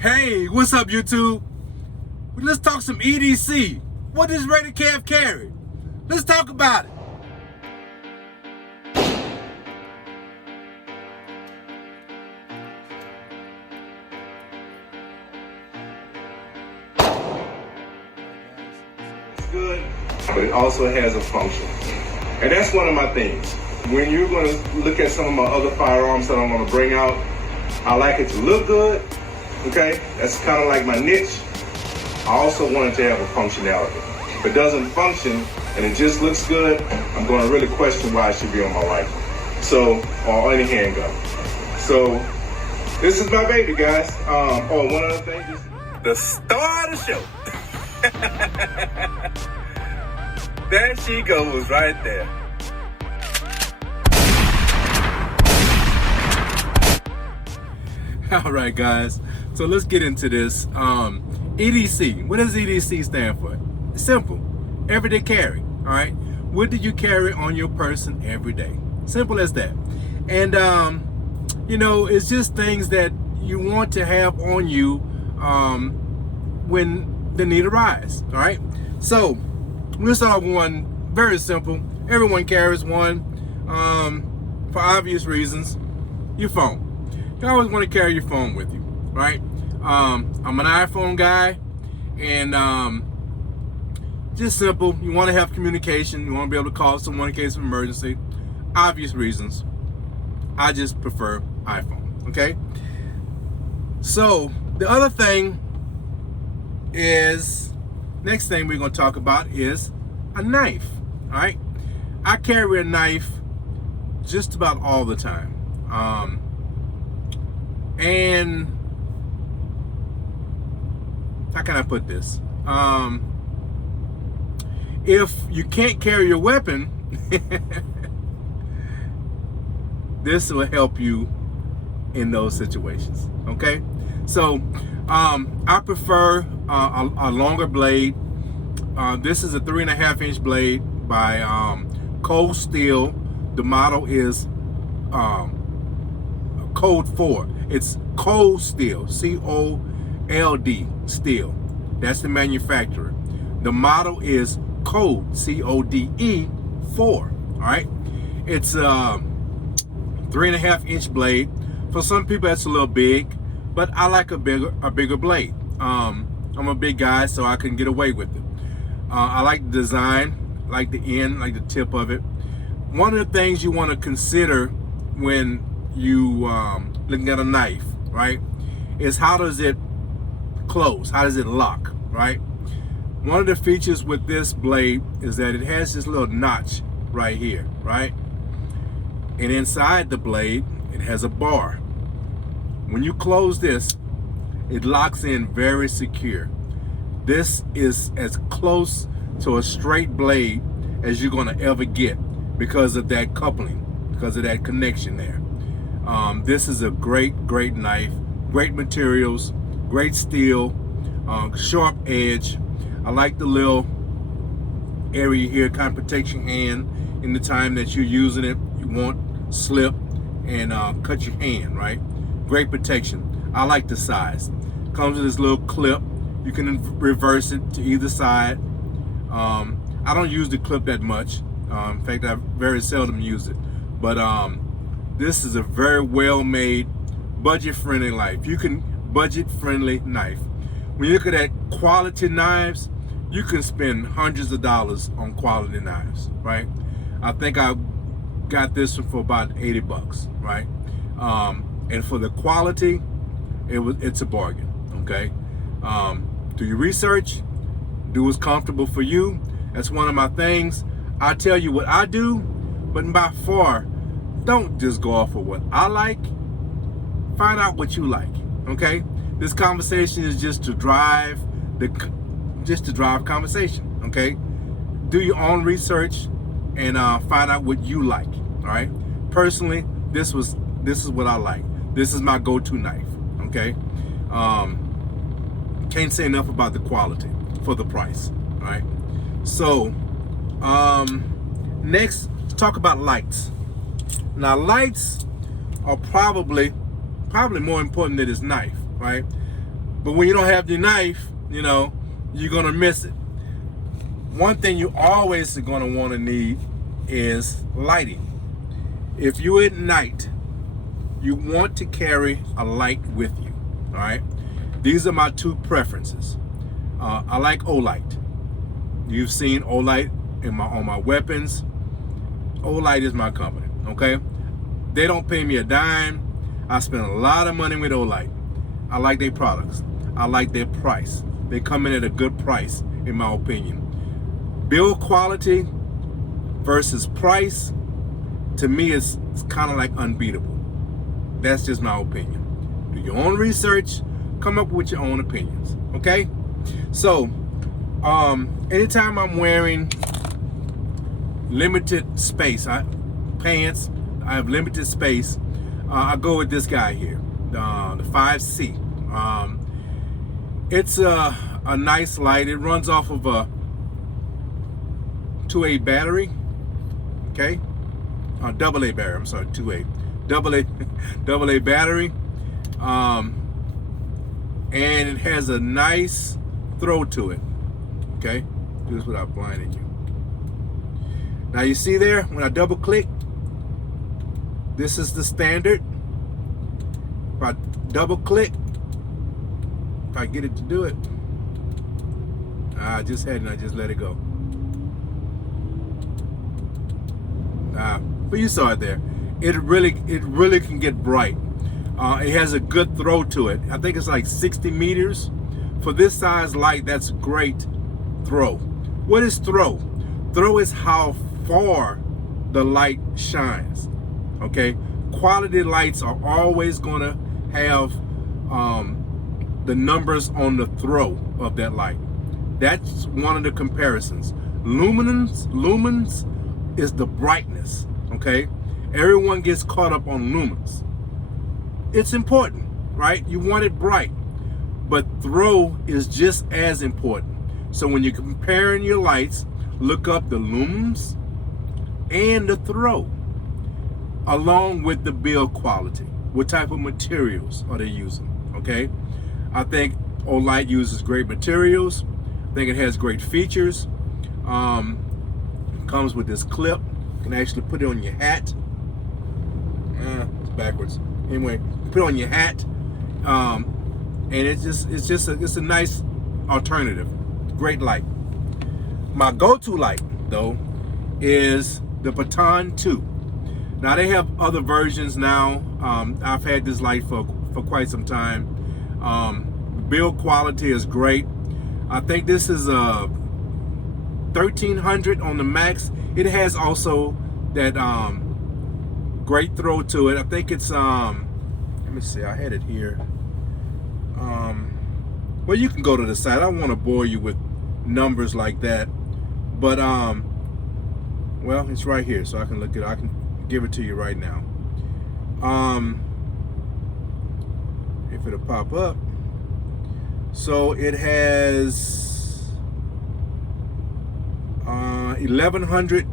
Hey, what's up, YouTube? Let's talk some EDC. What does RaiderKev carry? Let's talk about it. It's good, but it also has a function. And that's one of my things. When you're going to look at some of my other firearms that I'm going to bring out, I like it to look good. Okay, that's kind of like my niche. I also want it to have a functionality. If it doesn't function and it just looks good, I'm going to really question why it should be on my rifle. So, or any handgun. So, this is my baby, guys. One other thing, just the star of the show. There she goes, right there. All right, guys. So let's get into this. EDC. What does EDC stand for? It's simple. Everyday carry. All right. What do you carry on your person every day? Simple as that. And it's just things that you want to have on you when the need arises. All right. So we'll start with one very simple. Everyone carries one for obvious reasons. Your phone. You always want to carry your phone with you, right? I'm an iPhone guy, and just simple. You want to have communication. You want to be able to call someone in case of emergency. Obvious reasons. I just prefer iPhone, okay? So the other thing is, next thing we're going to talk about is a knife, all right? I carry a knife just about all the time. And how can I put this? If you can't carry your weapon, this will help you in those situations. Okay, so I prefer a longer blade. This is a 3.5-inch blade by Cold Steel. The model is Code 4. It's Cold Steel, C-O-L-D, steel. That's the manufacturer. The model is Code, C-O-D-E, 4. All right. It's a 3.5-inch blade. For some people, that's a little big, but I like a bigger blade. I'm a big guy, so I can get away with it. I like the design, like the end, like the tip of it. One of the things you want to consider when you looking at a knife, right, is how does it close? How does it lock, right? One of the features with this blade is that it has this little notch right here, right? And inside the blade, it has a bar. When you close this, it locks in very secure. This is as close to a straight blade as you're gonna ever get because of that coupling, because of that connection there. This is a great knife, great materials, great steel, sharp edge. I like the little area here, kind of protects your hand in the time that you're using it. You won't slip and cut your hand, right? Great protection. I like the size. Comes with this little clip. You can reverse it to either side. I don't use the clip that much. In fact, I very seldom use it. But this is a very well-made, budget-friendly knife. You can budget-friendly knife. When you look at that quality knives, you can spend hundreds of dollars on quality knives, right? I think I got this one for about 80 bucks, right? And for the quality, it's a bargain, okay? Do your research, do what's comfortable for you. That's one of my things. I tell you what I do, but by far, don't just go off of what I like. Find out what you like, okay? This conversation is just to drive conversation, okay? Do your own research and find out what you like, all right? Personally, this is what I like. This is my go-to knife, okay? Can't say enough about the quality for the price, all right? So, next, let's talk about lights. Now, lights are probably more important than this knife, right? But when you don't have your knife, you know, you're gonna miss it. One thing you always are gonna want to need is lighting. If you at night, you want to carry a light with you. All right. These are my two preferences. I like Olight. You've seen Olight on my weapons. Olight is my company. Okay. They don't pay me a dime. I spend a lot of money with Olight. I like their products. I like their price. They come in at a good price, in my opinion. Build quality versus price, to me, is kind of like unbeatable. That's just my opinion. Do your own research, come up with your own opinions, okay? So, anytime I'm wearing limited space, pants, I have limited space, I go with this guy here, the 5C. It's a nice light. It runs off of a 2A battery, okay? Double A battery, I'm sorry, 2A. Double A battery. And it has a nice throw to it, okay? Do this without blinding you. Now you see there, when I double click, this is the standard. If I double click, if I get it to do it, I just let it go. But you saw it there. It really can get bright. It has a good throw to it. I think it's like 60 meters. For this size light, that's great throw. What is throw? Throw is how far the light shines, okay? Quality lights are always gonna have the numbers on the throw of that light. That's one of the comparisons. Lumens is the brightness, okay? Everyone gets caught up on lumens. It's important, right? You want it bright, but throw is just as important. So when you're comparing your lights, look up the lumens and the throw, along with the build quality. What type of materials are they using, okay? I think Olight uses great materials. I think it has great features. Comes with this clip. You can actually put it on your hat. It's backwards. Anyway, put it on your hat, and it's a nice alternative. Great light. My go-to light though is the Baton 2. Now they have other versions now. I've had this light for quite some time. Build quality is great. I think this is a 1300 on the max. It has also that great throw to it. I think it's let me see, I had it here. Well, you can go to the site. I don't want to bore you with numbers like that, but well, it's right here, so I can look at it. I can give it to you right now. If it'll pop up. So it has 1100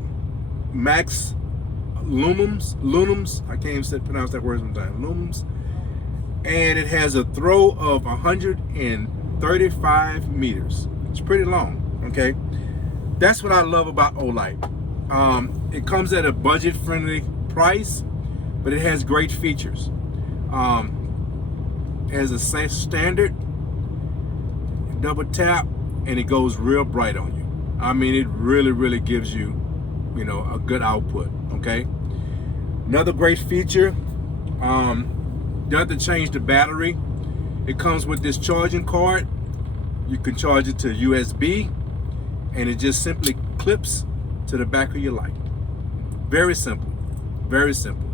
max lumens. I can't even pronounce that word sometimes. Lumens. And it has a throw of 135 meters. It's pretty long, okay? That's what I love about Olight. It comes at a budget-friendly price, but it has great features. It has a standard, double tap, and it goes real bright on you. I mean, it really gives you, you know, a good output, okay? Another great feature, you have to change the battery. It comes with this charging card. You can charge it to USB, and it just simply clips to the back of your light. Very simple, very simple.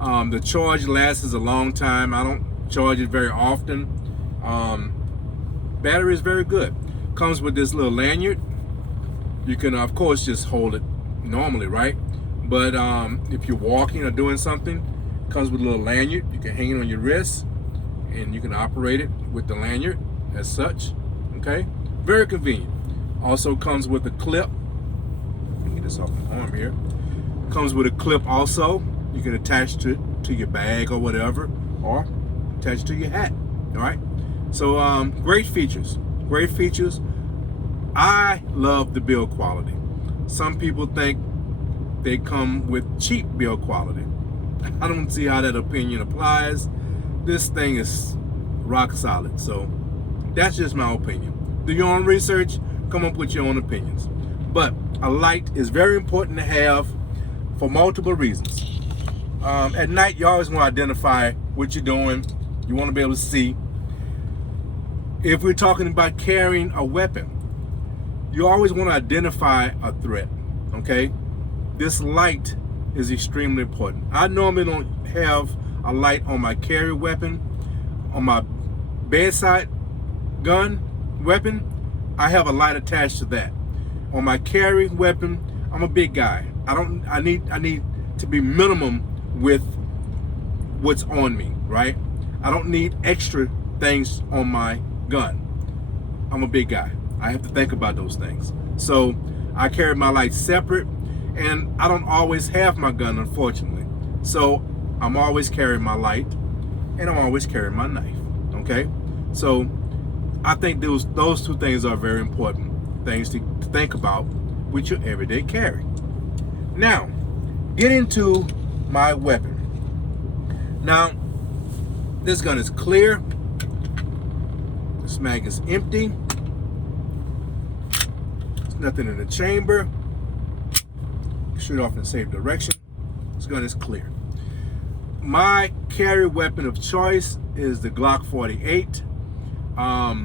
The charge lasts a long time. I don't charge it very often. Battery is very good. Comes with this little lanyard. You can, of course, just hold it normally, right? But if you're walking or doing something, it comes with a little lanyard. You can hang it on your wrist, and you can operate it with the lanyard as such, okay? Very convenient. Also comes with a clip. Let me get this off my arm here. Comes with a clip also. You can attach to your bag or whatever, or attach to your hat, all right? So great features, great features. I love the build quality. Some people think they come with cheap build quality. I don't see how that opinion applies. This thing is rock solid. So that's just my opinion. Do your own research, come up with your own opinions. But a light is very important to have for multiple reasons. At night, you always want to identify what you're doing. You want to be able to see. If we're talking about carrying a weapon, you always want to identify a threat, okay? This light is extremely important. I normally don't have a light on my carry weapon. On my bedside gun weapon, I have a light attached to that. On my carry weapon, I'm a big guy. I need to be minimum with what's on me, right? I don't need extra things on my gun. I'm a big guy. I have to think about those things. So I carry my light separate, and I don't always have my gun, unfortunately. So I'm always carrying my light, and I'm always carrying my knife, okay? So I think those two things are very important things to think about with your everyday carry. Now, get into my weapon. Now, this gun is clear. This mag is empty. There's nothing in the chamber. Shoot off in the safe direction. This gun is clear. My carry weapon of choice is the Glock 48. I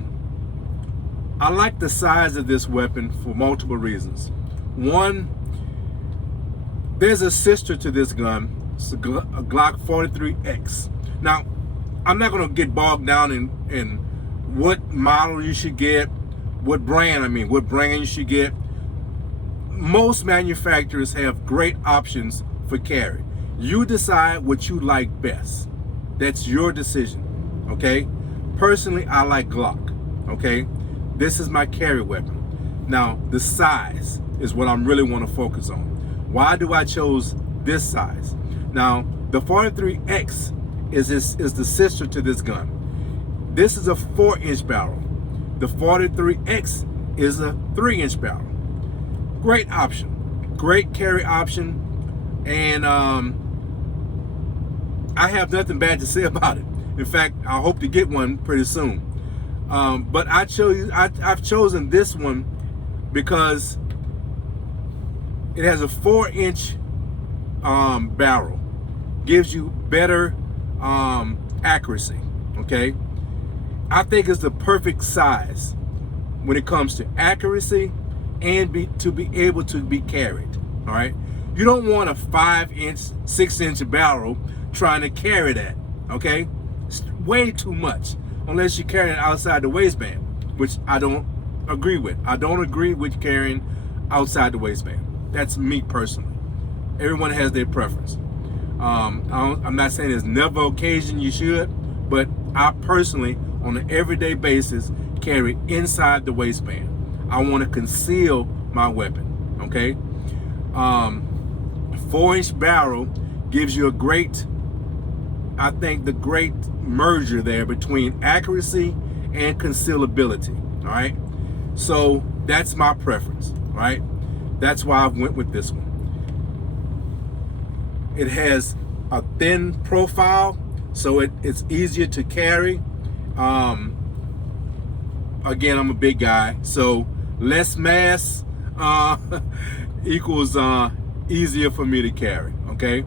like the size of this weapon for multiple reasons. One, there's a sister to this gun. It's a Glock 43X. Now, I'm not going to get bogged down in what model you should get, what brand you should get. Most manufacturers have great options for carry. You decide what you like best. That's your decision, okay? Personally, I like Glock, okay? This is my carry weapon. Now, the size is what I really want to focus on. Why do I chose this size? Now, the 43X is the sister to this gun. This is a 4-inch barrel. The 43X is a 3-inch barrel. Great option, great carry option, and I have nothing bad to say about it. In fact, I hope to get one pretty soon. But I've chosen this one because it has a 4-inch barrel, gives you better accuracy. Okay, I think it's the perfect size when it comes to accuracy and to be able to be carried. All right, you don't want a 5-inch, 6-inch barrel trying to carry that. Okay, it's way too much unless you're carrying it outside the waistband, which I don't agree with. I don't agree with carrying outside the waistband. That's me personally. Everyone has their preference. I'm not saying there's never occasion you should, but I personally, on an everyday basis, carry inside the waistband. I want to conceal my weapon, okay? 4-inch barrel gives you a great, I think, the great merger there between accuracy and concealability, all right? So that's my preference, all right? That's why I went with this one. It has a thin profile, so it's easier to carry. Again, I'm a big guy, so less mass equals easier for me to carry, okay?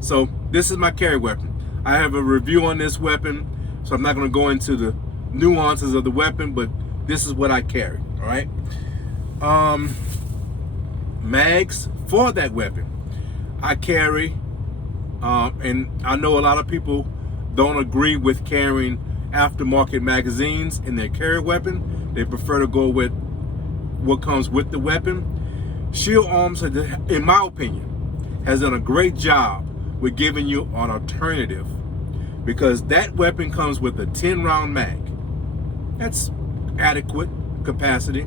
So this is my carry weapon. I have a review on this weapon, so I'm not going to go into the nuances of the weapon, but this is what I carry, all right? Mags for that weapon. I carry, and I know a lot of people don't agree with carrying aftermarket magazines in their carry weapon. They prefer to go with what comes with the weapon. Shield Arms, in my opinion, has done a great job with giving you an alternative, because that weapon comes with a 10-round mag. That's adequate capacity.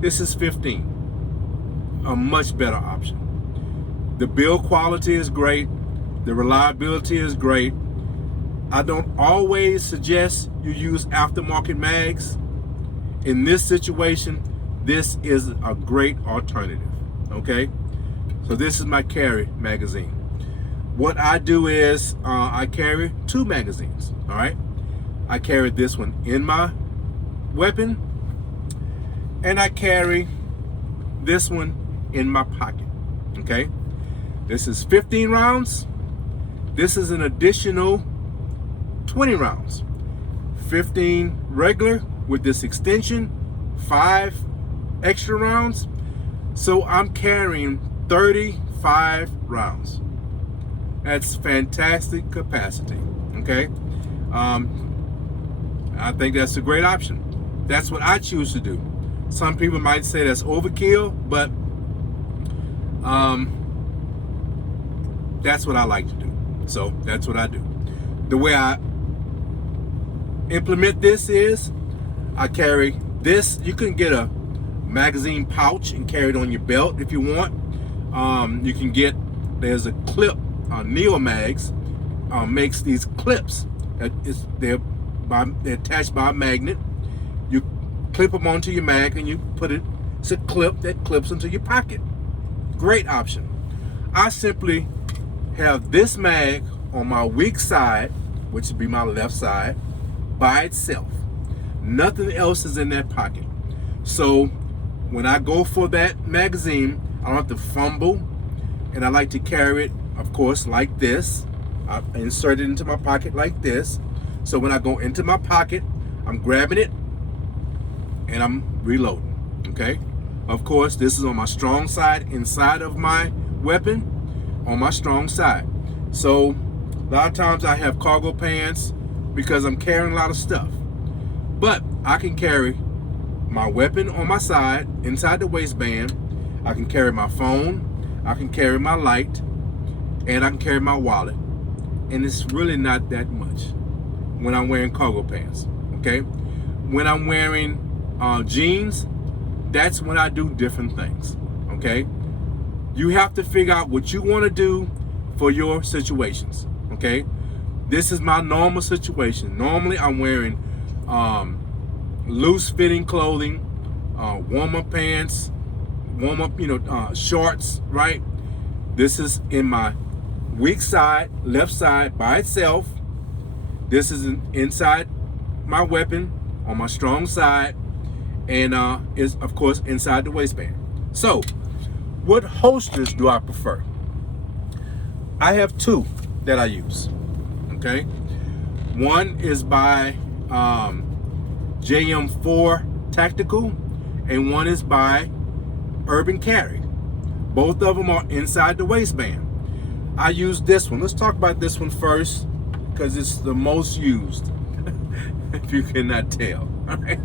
This is 15, a much better option. The build quality is great. The reliability is great. I don't always suggest you use aftermarket mags. In this situation, this is a great alternative, okay? So this is my carry magazine. What I do is I carry 2 magazines, all right? I carry this one in my weapon, and I carry this one in my pocket, okay? This is 15 rounds. This is an additional 20 rounds. 15 regular with this extension, 5 extra rounds. So I'm carrying 35 rounds. That's fantastic capacity, okay? I think that's a great option. That's what I choose to do. Some people might say that's overkill, but that's what I like to do. So that's what I do. The way I implement this is I carry this. You can get a magazine pouch and carry it on your belt if you want. You can get, there's a clip, Neo Mags makes these clips. They're attached by a magnet. You clip them onto your mag and you put it, it's a clip that clips into your pocket. Great option. I simply have this mag on my weak side, which would be my left side, by itself. Nothing else is in that pocket. So when I go for that magazine, I don't have to fumble, and I like to carry it, of course, like this. I insert it into my pocket like this. So when I go into my pocket, I'm grabbing it and I'm reloading, okay? Of course, this is on my strong side, inside of my weapon, on my strong side. So a lot of times I have cargo pants because I'm carrying a lot of stuff. But I can carry my weapon on my side, inside the waistband. I can carry my phone, I can carry my light, and I can carry my wallet. And it's really not that much when I'm wearing cargo pants, okay? When I'm wearing jeans, that's when I do different things, okay? You have to figure out what you want to do for your situations, okay? This is my normal situation. Normally I'm wearing loose fitting clothing, warm-up pants, warm-up, shorts, right? This is in my weak side, left side by itself. This is inside my weapon on my strong side, and is of course inside the waistband. So what holsters do I prefer? I have 2 that I use, okay? One is by JM4 Tactical, and one is by Urban Carry. Both of them are inside the waistband. I use this one. Let's talk about this one first, because it's the most used, if you cannot tell. All right.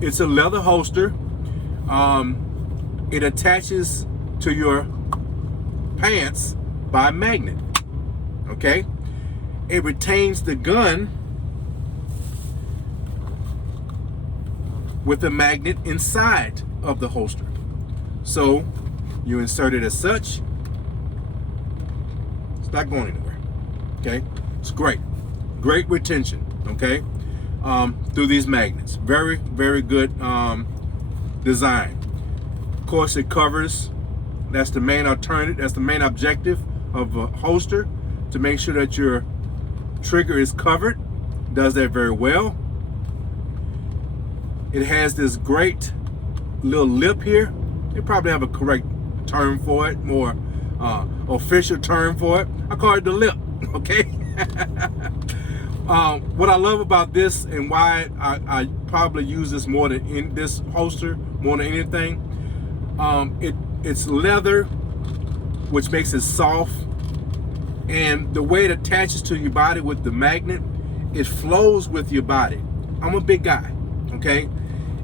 It's a leather holster. It attaches to your pants by a magnet, okay? It retains the gun with a magnet inside of the holster. So you insert it as such. It's not going anywhere, okay? It's great. Great retention, okay? Through these magnets. Very, very good design. Of course, it covers. That's the main alternative. That's the main objective of a holster, to make sure that your trigger is covered. Does that very well. It has this great little lip here. They probably have a correct term for it, more official term for it. I call it the lip, okay? What I love about this, and why I probably use this more than in this holster more than anything, it's leather, which makes it soft, and the way it attaches to your body with the magnet, it flows with your body. I'm a big guy, okay,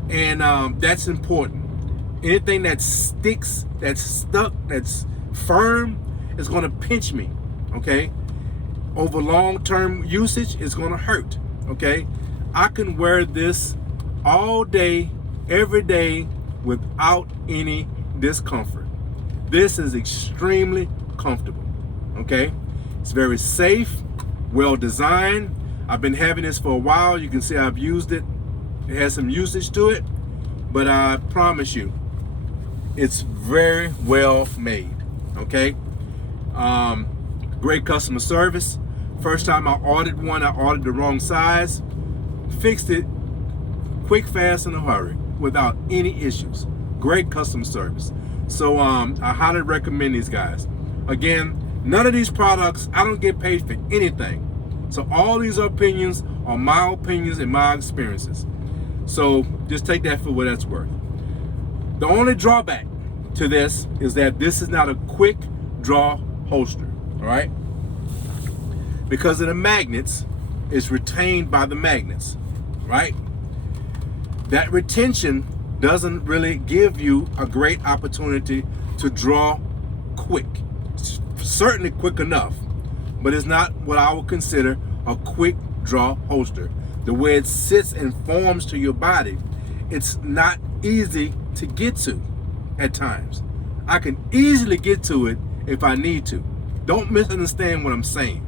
and that's important. Anything that sticks, that's stuck, that's firm, is going to pinch me, okay? Over long-term usage, it's going to hurt, okay? I can wear this all day, every day, without any discomfort. This is extremely comfortable, okay? It's very safe. well designed. I've been having this for a while. You can see I've used it. It has some usage to it, but I promise you, it's very well made. Okay. Great customer service. First time I ordered one, I ordered the wrong size. Fixed it quick, fast, in a hurry without any issues. Great customer service. So I highly recommend these guys. Again, none of these products, I don't get paid for anything. So all these opinions are my opinions and my experiences. So just take that for what that's worth. The only drawback to this is that this is not a quick draw holster, all right? Because of the magnets, it's retained by the magnets, right? That retention doesn't really give you a great opportunity to draw quick. It's certainly quick enough, but it's not what I would consider a quick draw holster. The way it sits and forms to your body, it's not easy to get to at times. I can easily get to it if I need to. Don't misunderstand what I'm saying.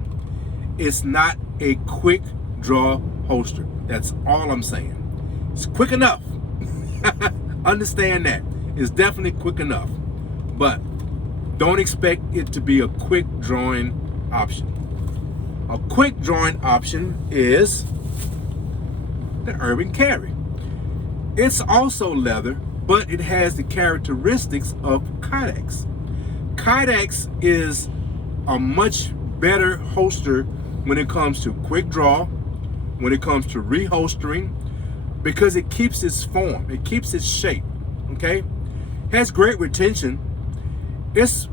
It's not a quick draw holster. That's all I'm saying. It's quick enough. Understand that. It's definitely quick enough. But don't expect it to be a quick drawing option. A quick drawing option is the Urban Carry. It's also leather, but it has the characteristics of Kydex. Kydex is a much better holster when it comes to quick draw, when it comes to reholstering, because it keeps its form, it keeps its shape, okay? Has great retention. It's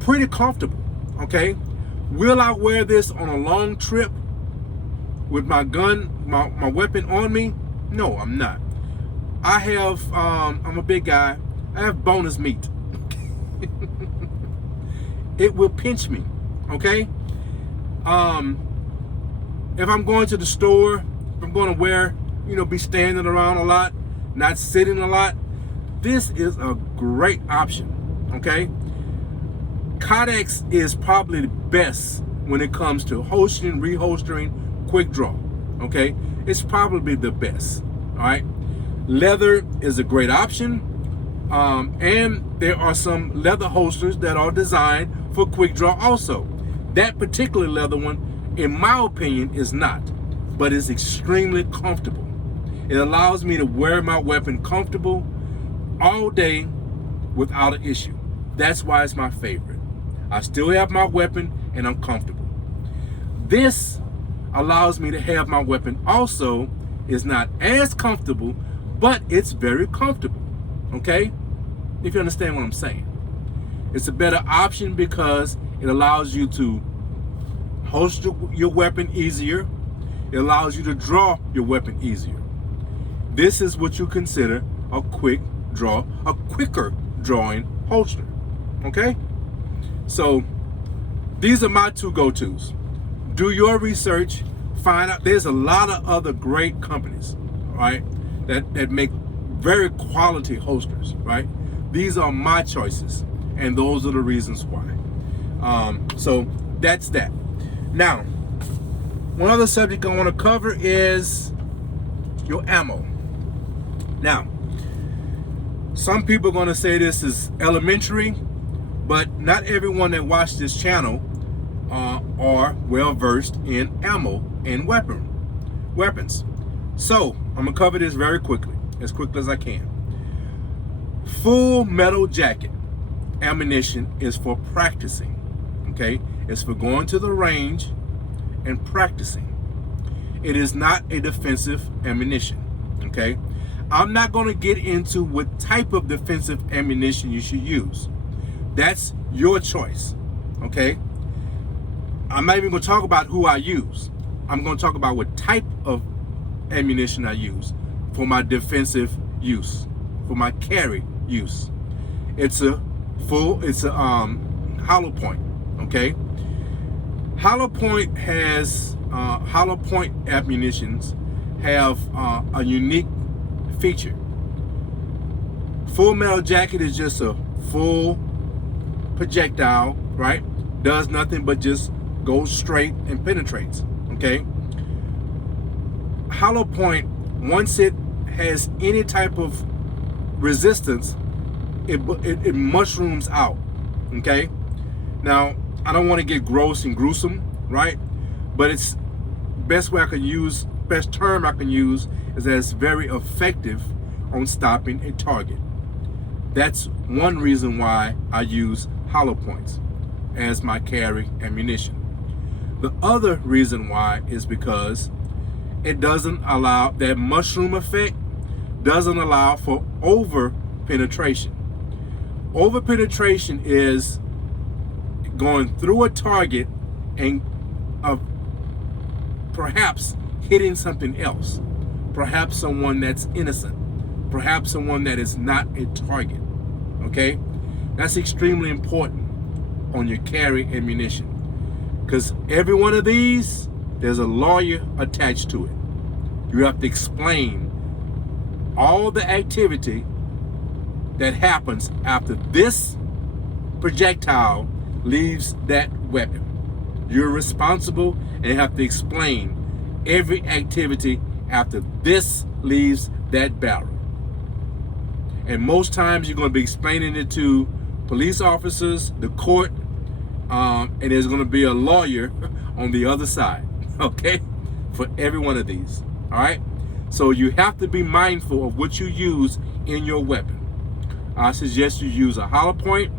pretty comfortable, okay? Will I wear this on a long trip with my gun, my weapon on me? No, I'm not. I have, I'm a big guy. I have bonus meat. It will pinch me, okay? If I'm going to the store, if I'm going to wear, be standing around a lot, not sitting a lot, this is a great option, okay? Kydex is probably the best when it comes to holstering, reholstering, quick draw, okay? It's probably the best, all right? Leather is a great option, and there are some leather holsters that are designed for quick draw also. That particular leather one, in my opinion, is not, but it's extremely comfortable. It allows me to wear my weapon comfortable all day without an issue. That's why it's my favorite. I still have my weapon and I'm comfortable. This allows me to have my weapon also, is not as comfortable, but it's very comfortable, okay? If you understand what I'm saying. It's a better option because it allows you to holster your weapon easier. It allows you to draw your weapon easier. This is what you consider a quick draw, a quicker drawing holster, okay? So these are my two go-tos. Do your research, find out. There's a lot of other great companies, right, that make very quality holsters, right? These are my choices, and those are the reasons why. So that's that. Now, one other subject I want to cover is your ammo. Now, some people are going to say this is elementary, but not everyone that watches this channel are well versed in ammo and weapons. So I'm gonna cover this very quickly, as quickly as I can. Full metal jacket ammunition is for practicing, okay? It's for going to the range and practicing. It is not a defensive ammunition, okay? I'm not going to get into what type of defensive ammunition you should use. That's your choice, okay? I'm not even going to talk about who I use. I'm going to talk about what type of ammunition I use for my defensive use, for my carry use. It's a hollow point, okay? Hollow point has hollow point ammunitions have a unique feature. Full metal jacket is just a full projectile, right? Does nothing but just goes straight and penetrates. Okay. Hollow point, once it has any type of resistance, it mushrooms out. Okay. Now, I don't want to get gross and gruesome, right? But it's best term I can use is that it's very effective on stopping a target. That's one reason why I use hollow points as my carry ammunition. The other reason why is because it doesn't allow, that mushroom effect doesn't allow for over penetration. Over penetration is going through a target and perhaps hitting something else, perhaps someone that's innocent, perhaps someone that is not a target. Okay, that's extremely important on your carry ammunition, because every one of these, there's a lawyer attached to it. You have to explain all the activity that happens after this projectile leaves that weapon. You're responsible and you have to explain every activity after this leaves that barrel. And most times you're going to be explaining it to police officers, the court, and there's going to be a lawyer on the other side, okay, for every one of these. All right, so you have to be mindful of what you use in your weapon. I suggest you use a hollow point.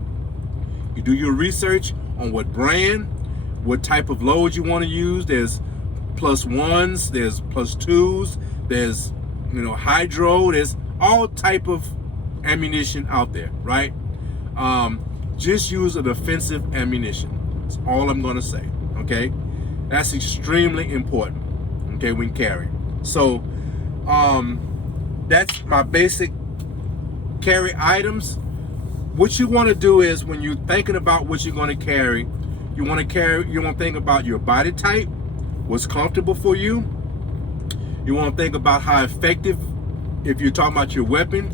You do your research on what brand, what type of load you want to use. There's +1s, there's +2s, there's hydro, there's all type of ammunition out there, right? Just use a defensive ammunition. That's all I'm going to say. Okay, that's extremely important. Okay, when carrying. So that's my basic carry items. What you want to do is, when you're thinking about what you're going to carry, you want to think about your body type, what's comfortable for you. You want to think about how effective, if you're talking about your weapon,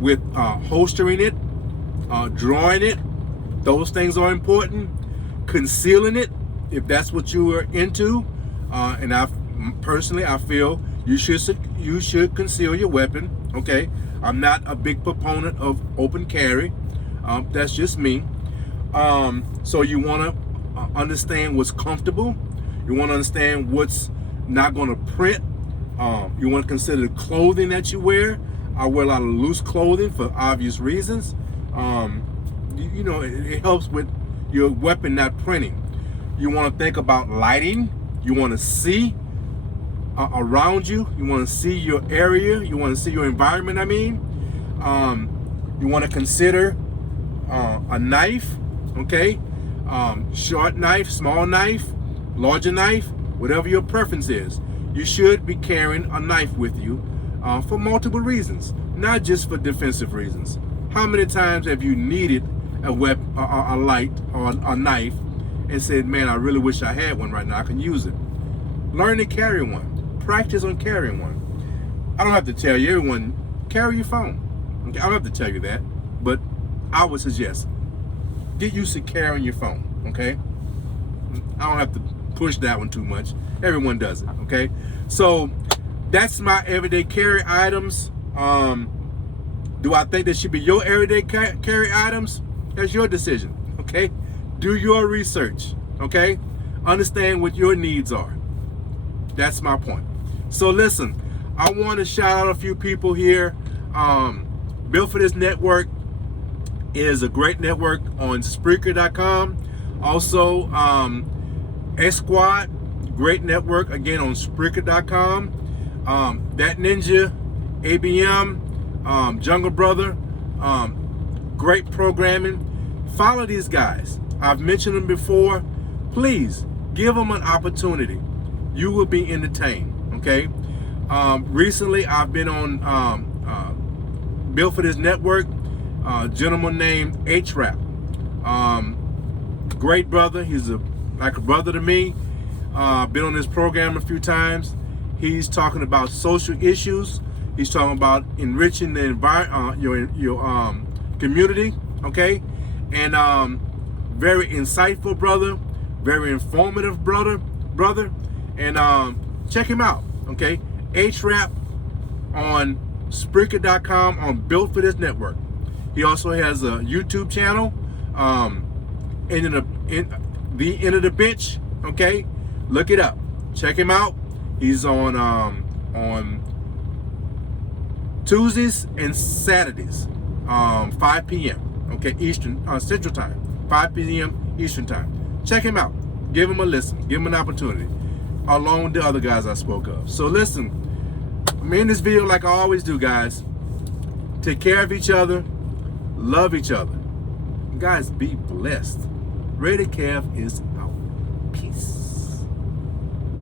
with holstering it, drawing it. Those things are important. Concealing it, if that's what you are into, and I feel you should conceal your weapon. Okay, I'm not a big proponent of open carry. That's just me. So you want to understand what's comfortable. You want to understand what's not going to print. You want to consider the clothing that you wear. I wear a lot of loose clothing for obvious reasons. It helps with your weapon not printing. You want to think about lighting. You want to see around you. You want to see your area. You want to see your environment. You want to consider a knife. Okay, short knife, small knife, larger knife, whatever your preference is. You should be carrying a knife with you for multiple reasons, not just for defensive reasons. How many times have you needed a weapon, a light, or a knife, and said, "Man, I really wish I had one right now. I can use it." Learn to carry one. Practice on carrying one. I don't have to tell you, everyone, carry your phone. Okay? I don't have to tell you that, but I would suggest get used to carrying your phone. Okay? I don't have to push that one too much. Everyone does it. Okay? So that's my everyday carry items. Do I think that should be your everyday carry items? That's your decision. Okay? Do your research. Okay? Understand what your needs are. That's my point. So listen, I want to shout out a few people here. Built for This Network is a great network on Spreaker.com. Also, Squad, great network again on Spreaker.com. That Ninja, ABM, Jungle Brother, great programming. Follow these guys. I've mentioned them before. Please give them an opportunity. You will be entertained. Okay. Recently, I've been on Built for This Network. A gentleman named H-Rap. Great brother. He's like a brother to me. Been on this program a few times. He's talking about social issues. He's talking about enriching the environment, your community. Okay, and very insightful brother. Very informative brother. And check him out, okay? HRAP on Spreaker.com on Built for This Network. He also has a YouTube channel, the End of the Bench, okay? Look it up. Check him out. He's on Tuesdays and Saturdays, 5 p.m. Okay, Eastern Central Time, 5 p.m. Eastern Time. Check him out. Give him a listen. Give him an opportunity, along with the other guys I spoke of. So listen, I'm in this video like I always do, guys. Take care of each other. Love each other. Guys, be blessed. RaiderKev is out. Peace.